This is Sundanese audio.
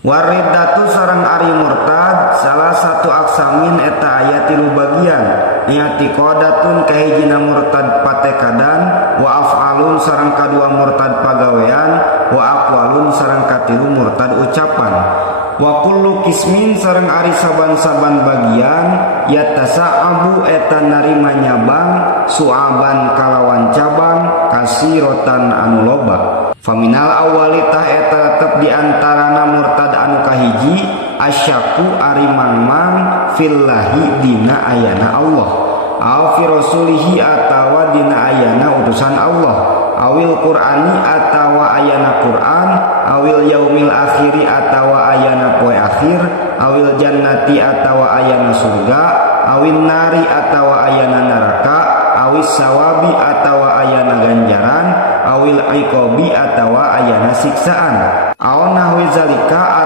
Wariddatu sareng ari murtad salah satu aksamin eta aya 3 bagian. I'tiqadatun kahijina murtad patekadan, wa af'alun sareng kadua murtad pagawean, wa aqwalun sareng katilu murtad ucapan. Wa kullu qismin sareng ari saban-saban bagian yatasa'abu eta narima nyabang su'aban kalawan cabang kasirotan anu loba. Faminal awalitah eta tetep diantarana murtad anu kahiji asyaku ari mangmang fillahi dina ayana Allah, aw fi rasulihi atawa dina ayana utusan Allah, awil qur'ani atawa ayana Qur'an, awil yaumil akhiri atawa ayana poe akhir, awil jannati atawa ayana surga, awil nari atawa ayana neraka, awis sawabi atawa ayana ganjaran, awil iqabi atawa ayana siksaan, aw nahwi zalika